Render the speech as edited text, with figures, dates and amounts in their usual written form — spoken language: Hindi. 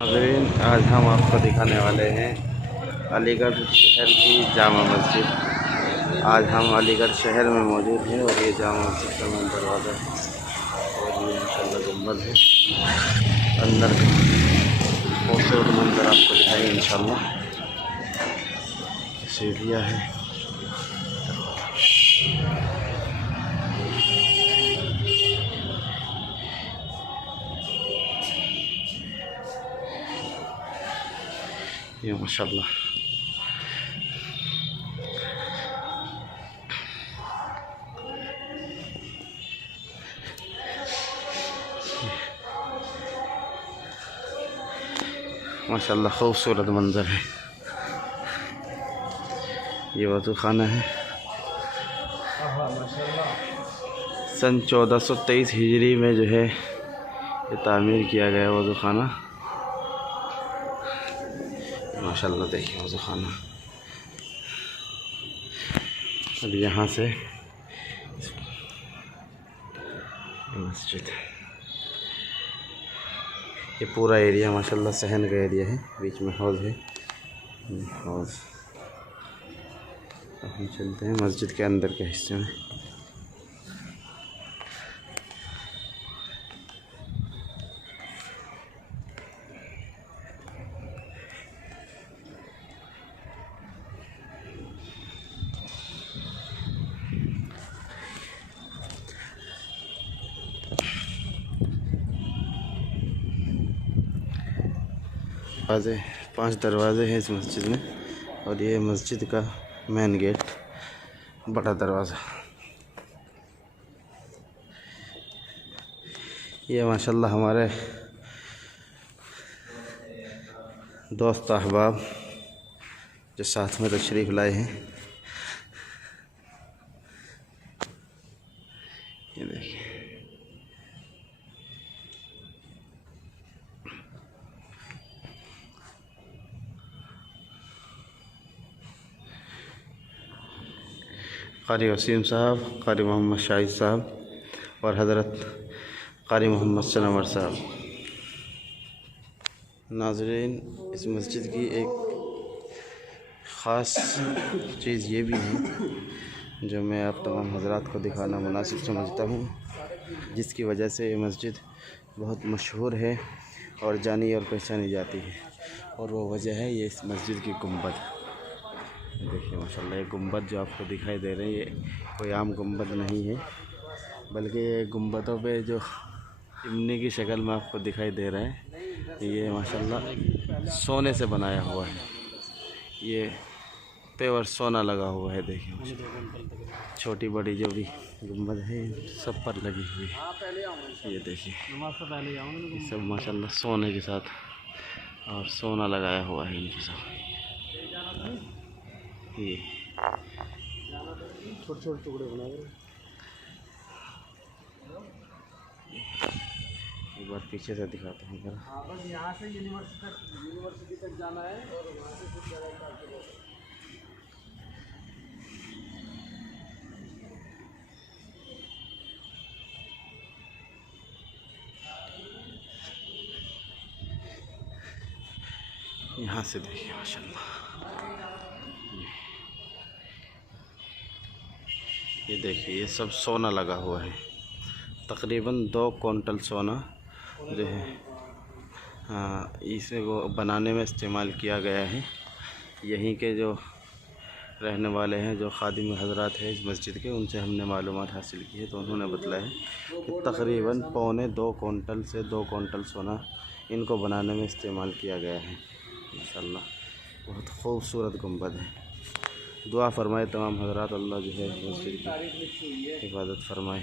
नाज़रीन, आज हम आपको दिखाने वाले हैं अलीगढ़ शहर की जामा मस्जिद। आज हम अलीगढ़ शहर में मौजूद हैं और ये जामा मस्जिद का मेन दरवाज़ा है और ये इंशाल्लाह गुंबद है। अंदर खूबसूरत मंजर आपको दिखाएंगे इंशाल्लाह। सीढ़ियाँ हैं। ये माशाल्लाह माशाल्लाह खूबसूरत मंजर है। ये वज़ू खाना है। सन 1423 हिजरी में जो है ये तामीर किया गया वज़ू खाना। माशाल्लाह देखिए वज़ू खाना। अब यहाँ से मस्जिद, ये पूरा एरिया माशाल्लाह सहन का एरिया है। बीच में हौज़ है। हौज़ अब हम चलते हैं मस्जिद के अंदर के हिस्से में। दरवाज़े 5 दरवाज़े हैं इस मस्जिद में और ये मस्जिद का मेन गेट, बड़ा दरवाज़ा। ये माशाल्लाह हमारे दोस्त अहबाब जो साथ में तशरीफ़ लाए हैं। ये देखिए क़ारी वसीम साहब, क़ारी मोहम्मद शाहिद साहब और हज़रत क़ारी मोहम्मद सनवर साहब। नाज़रीन, इस मस्जिद की एक ख़ास चीज़ ये भी है जो मैं आप तमाम हज़रात को दिखाना मुनासिब समझता हूँ, जिसकी वजह से ये मस्जिद बहुत मशहूर है और जानी और पहचानी जाती है। और वो वजह है ये इस मस्जिद की गुंबद। देखिए माशाल्लाह ये गुंबद जो आपको दिखाई दे रहे हैं, ये कोई आम गुंबद नहीं है, बल्कि ये गुंबदों पे जो चिमनी की शक्ल में आपको दिखाई दे रहा है, ये माशाल्लाह सोने से बनाया हुआ है। ये प्योर सोना लगा हुआ है। देखिए छोटी बड़ी जो भी गुंबद है सब पर लगी हुई है। ये देखिए ये सब माशाल्लाह सोने के साथ और सोना लगाया हुआ है इनके साथ। ये छोटे छोटे टुकड़े बना रहे। एक बार पीछे से दिखाता हूँ जरा। हाँ, बस यहाँ से यूनिवर्सिटी तक जाना है और वहाँ से फिर यहाँ से देखिए माशाल्लाह। ये देखिए ये सब सोना लगा हुआ है। तकरीबन 2 क्विंटल सोना जो है इसे वो बनाने में इस्तेमाल किया गया है। यहीं के जो रहने वाले हैं, जो खादिम हज़रात हैं इस मस्जिद के, उनसे हमने मालूमात हासिल की है तो उन्होंने बताया कि तकरीबन 2.25 क्विंटल से 2 क्विंटल सोना इनको बनाने में इस्तेमाल किया गया है। माशाल्लाह बहुत खूबसूरत गुंबद है। दुआ फरमाए तमाम हज़रात, अल्लाह जो है मस्जिद की हिफाजत फरमाए।